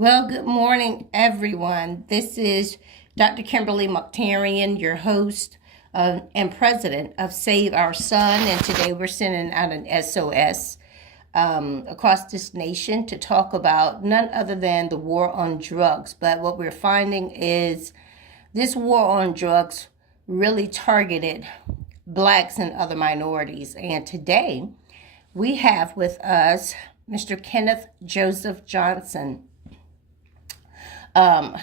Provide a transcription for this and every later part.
Well, good morning, everyone. This is Dr. Kimberly Muktarian, your host and president of Save Our Son. And today we're sending out an SOS across this nation to talk about none other than the war on drugs. But what we're finding is this war on drugs really targeted blacks and other minorities. And today we have with us Mr. Kenneth Joseph Johnson,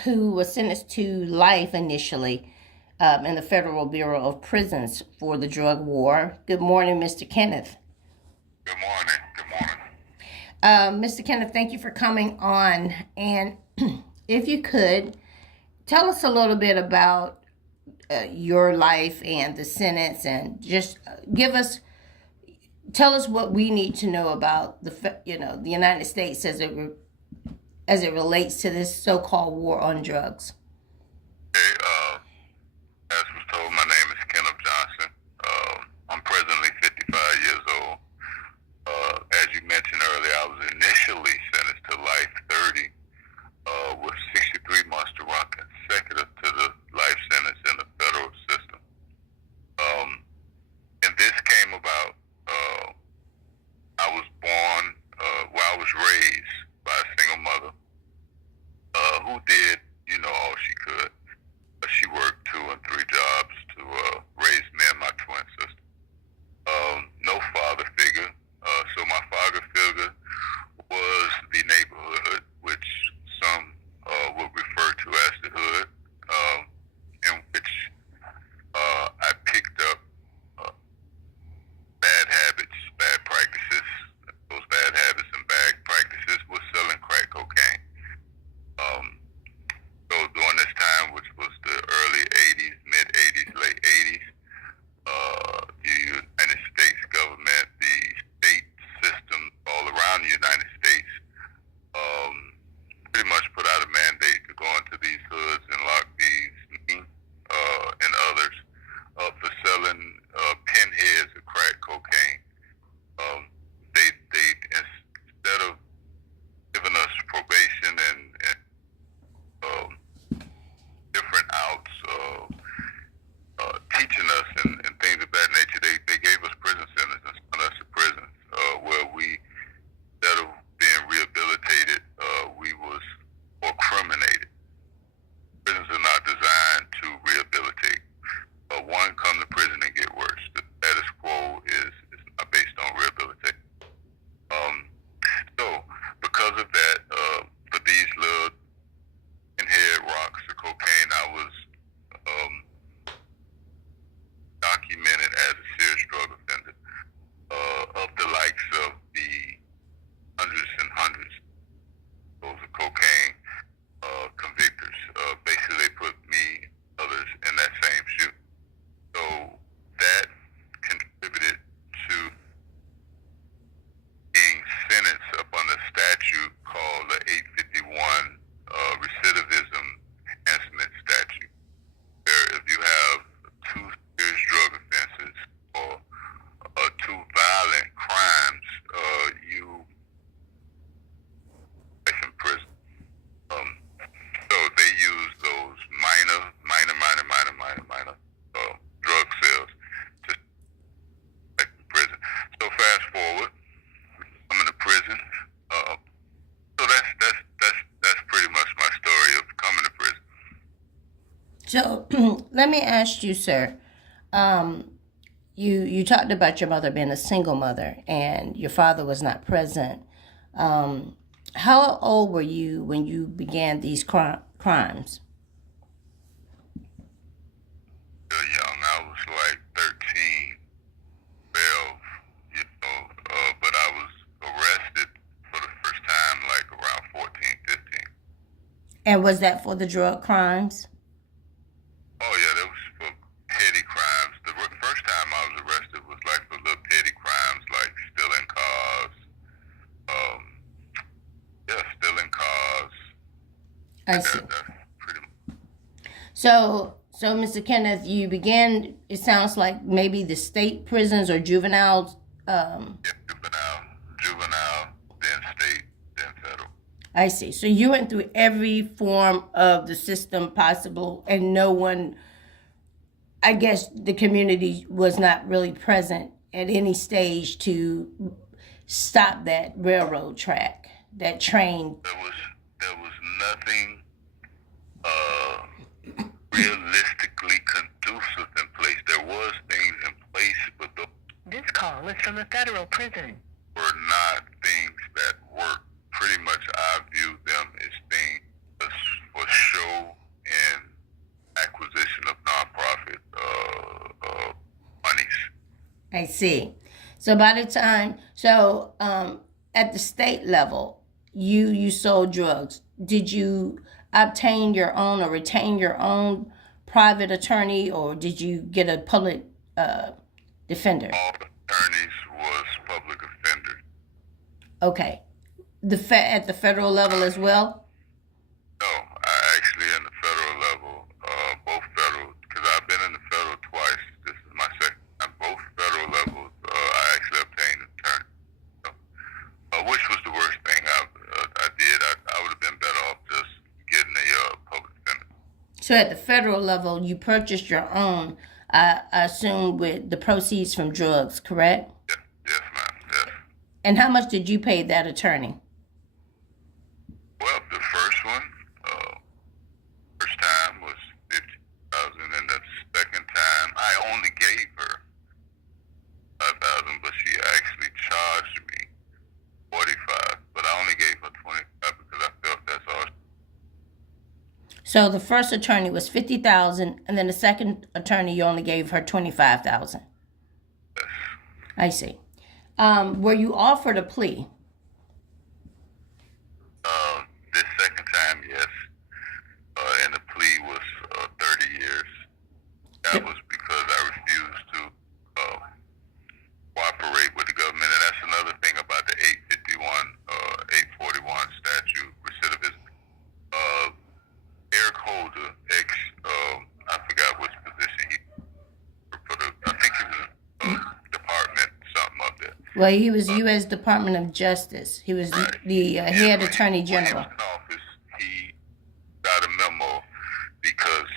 who was sentenced to life initially in the Federal Bureau of Prisons for the drug war. Good morning, Mr. Kenneth. Good morning. Good morning. Mr. Kenneth, thank you for coming on. And if you could, tell us a little bit about your life and the sentence, and just tell us what we need to know about the United States as it relates to this so-called war on drugs. Okay, as was told, my name is Kenneth Johnson. I'm presently 55 years old. As you mentioned earlier, I was initially sentenced to life 30 with 63 months to run consecutive to the life sentence in the federal system. And this came about, I was I was raised by a single mother who did, all she could. She worked 2 and 3 jobs to raise me and my twin sister. No father figure. So my father figure was the neighborhood, which some would refer to as the hood, in which I picked up bad habits, bad practices. Those bad habits and bad practices was selling crack cocaine. So during this time, which was the early 80s, mid 80s, late 80s, the United States government, the state system all around the United States, pretty much put out a mandate to go into these hoods and lock these me and others for selling pinheads of crack cocaine. They instead of giving us probation and different outs, teaching us and things of that nature, they gave us prison sentences and sent us to prison where we, instead of being rehabilitated, we was or criminated. Prisons are not designed to rehabilitate. One, come to prison and get worse. The status quo is not based on rehabilitation. So because of that, for these little pinhead rocks of cocaine, I was documented as a serious drug offender of the likes of the hundreds and hundreds of cocaine convictors. Basically, they put me, others in that same shoe. So that contributed to being sentenced up on a statute called the 851 recidivism enhancement statute, where if you have 2 serious drug offenses or 2 violent crimes, you life in prison. So they use those minor drug sales to life in prison. So fast forward, I'm in the prison. So that's pretty much my story of coming to prison. So let me ask you, sir. You talked about your mother being a single mother and your father was not present. How old were you when you began these crimes? Still young. I was like 13, 12, but I was arrested for the first time like around 14, 15. And was that for the drug crimes? Oh yeah, that was for petty crimes. The first time I was arrested was like for little petty crimes like stealing cars. Stealing cars. I see. That's pretty much. So, Mr. Kenneth, you began, it sounds like maybe the state prisons or juveniles. Yeah, juvenile, then state, then federal. I see. So you went through every form of the system possible, and no one, I guess the community was not really present at any stage to stop that railroad track, that train. There was nothing realistically conducive in place. There was things in place, but This call is from a federal prison. were not things that worked. Pretty much I view them as things for show and acquisition of nonprofit monies. I see. So by the time, at the state level, you sold drugs. Did you obtain your own or retain your own private attorney, or did you get a public defender? All the attorneys was public offenders. Okay. At the federal level as well? No, I actually in the federal level, both federal, because I've been in the federal twice. This is my second time. Both federal levels, I actually obtained an attorney. So, which was the worst thing I did. I would have been better off just getting a public defender. So at the federal level, you purchased your own, I assume, with the proceeds from drugs, correct? Yes, ma'am. Yes. And how much did you pay that attorney? Well, the first one, first time was $50,000, and the second time I only gave her $5,000, but she actually charged me $45,000, but I only gave her $25,000 because I felt that's all. So the first attorney was $50,000, and then the second attorney you only gave her $25,000. Yes. I see. Were you offered a plea? This second time, yes, and the plea was 30 years. That was because I refused to cooperate with the government, and that's another thing about the 841 statute, recidivism. Eric Holder, I forgot which position he for the, I think he was department, something up there. Well, he was U.S. Department of Justice. He was the head attorney general. When he was in office, he got a memo because,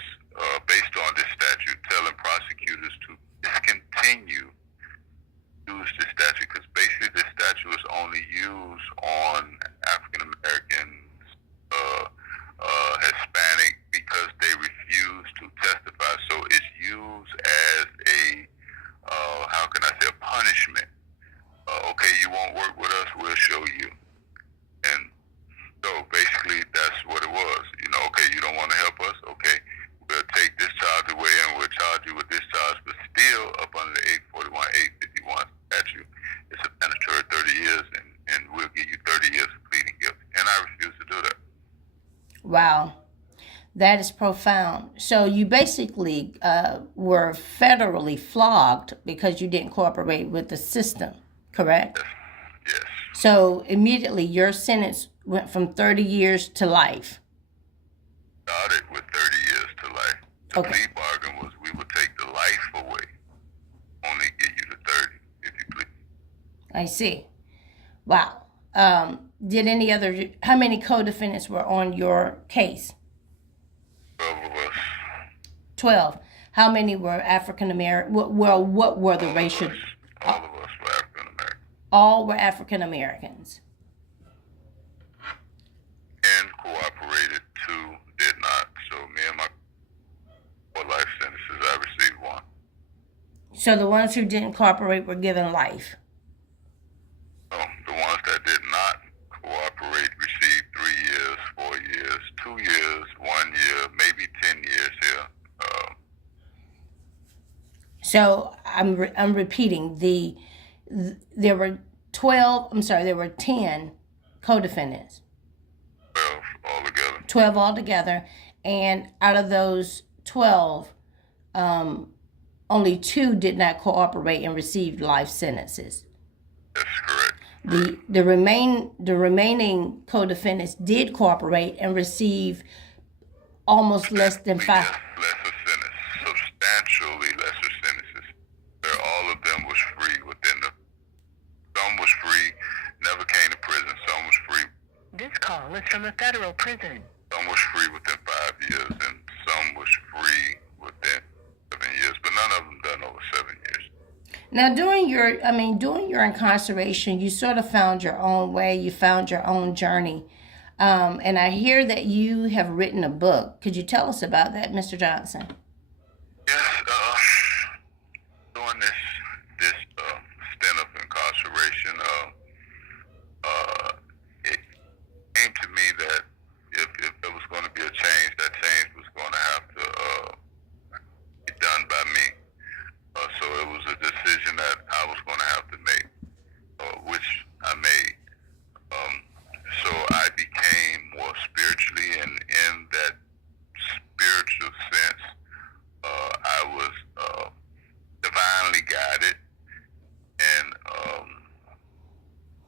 based on this statute, telling prosecutors to discontinue use this statute, because basically this statute is only used on African Americans, Hispanic, because they refuse to testify. So it's used as a, how can I say, a punishment. Okay, you won't work with us, we'll show you. And so basically that's what it was. Okay, you don't want to help us, okay, we'll take this charge away and we'll charge you with this charge, but still up under the 851 statute, it's a mandatory 30 years, and we'll give you 30 years of pleading guilty. And I refuse to do that. Wow. That is profound. So you basically were federally flogged because you didn't cooperate with the system, correct? Yes. So immediately your sentence went from 30 years to life. Started with 30 years to life. The Okay. plea bargain was we would take the life away, only give you the 30 if you plead. I see. Wow. How many co-defendants were on your case? 12 of us. 12. How many were African American? Well, what were the racial? All of us were African American. All were African Americans. And cooperated, 2 did not. So me and my 4 life sentences, I received 1. So the ones who didn't cooperate were given life. So the ones that did not cooperate received 3 years, 4 years, 2 years, 1 year, maybe 10 years here. So I'm repeating there were 12. I'm sorry, there were 10 co-defendants. 12 altogether. 12 altogether, and out of those 12, only 2 did not cooperate and received life sentences. That's correct. The remaining co-defendants did cooperate and receive almost less than 5. Lesser sentence, substantially lesser sentences. All of them was free within some was free, never came to prison, some was free. This call is from a federal prison. Some was free within 5 years, and some was free within 7 years, but none of them done over 7 years. Now, during your incarceration, you sort of found your own way. You found your own journey. And I hear that you have written a book. Could you tell us about that, Mr. Johnson? Yes, during this stint of incarceration, it came to me that if there was going to be a change, that change was going to have to be done by me. So it was a decision that I was going to have to make, which I made. So I became more spiritually, and in that spiritual sense, I was divinely guided, and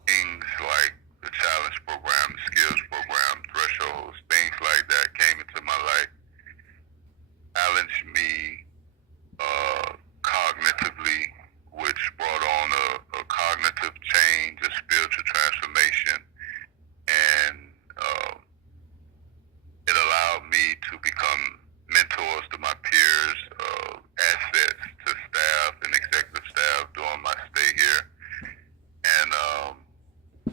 things like the challenge program, the skills program, thresholds, things like that came into my life, challenged me cognitively, which brought on a cognitive change, a spiritual transformation, and it allowed me to become mentors to my peers, assets to staff and executive staff during my stay here. And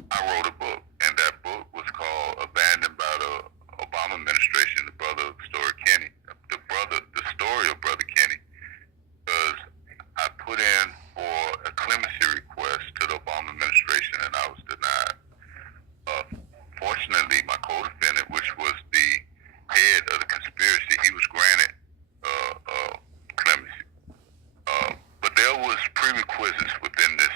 I wrote a book, and that book was called Abandoned by the Obama Administration, the story of Brother Kenny, because I put in for a clemency request to the Obama administration, and I was denied. Fortunately, my co-defendant, which was the head of the conspiracy, he was granted clemency. But there was prerequisites within this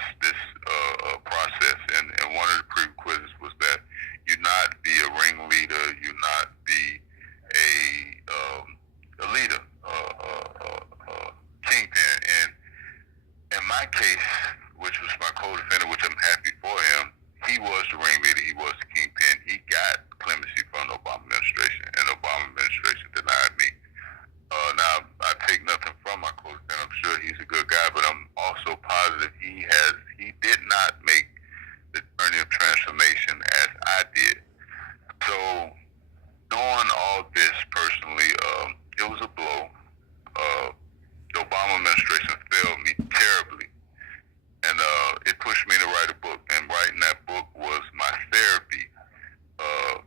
process, and one of the prerequisites was that you not be a ringleader, you not be a leader, kingpin. And in my case, which was my co-defendant, which I'm happy for him, he was the ringleader, he was the kingpin. He got clemency from the Obama administration, and the Obama administration denied me. Now, I take nothing from my co-defendant. I'm sure he's a good guy, but I'm also positive he did not make the journey of transformation as I did. So, doing all this personally, it was a blow. The Obama administration failed me terribly, and it pushed me to write a book. And writing that book was my therapy,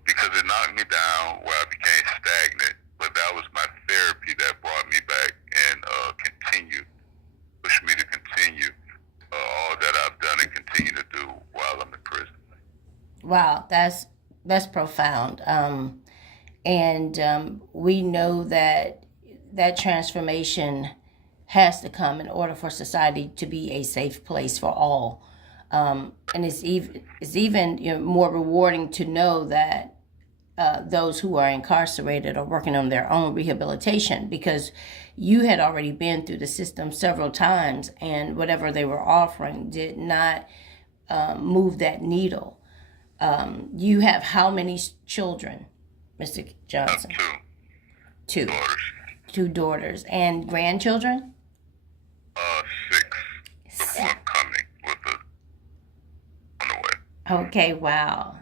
because it knocked me down where I became stagnant. But that was my therapy that brought me back and pushed me to continue all that I've done and continue to do while I'm in prison. Wow, that's profound. And we know that transformation has to come in order for society to be a safe place for all. And it's even more rewarding to know that those who are incarcerated are working on their own rehabilitation, because you had already been through the system several times, and whatever they were offering did not move that needle. You have how many children, Mr. Johnson? Two. Daughters. 2 daughters. And grandchildren? 6. The one coming with on the way. Okay, wow.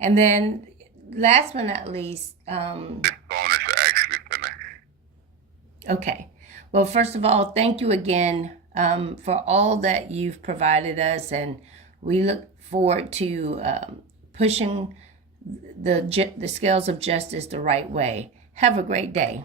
And then, last but not least, This bonus actually finished. Okay. Well, first of all, thank you again for all that you've provided us, and we look forward to pushing the scales of justice the right way. Have a great day.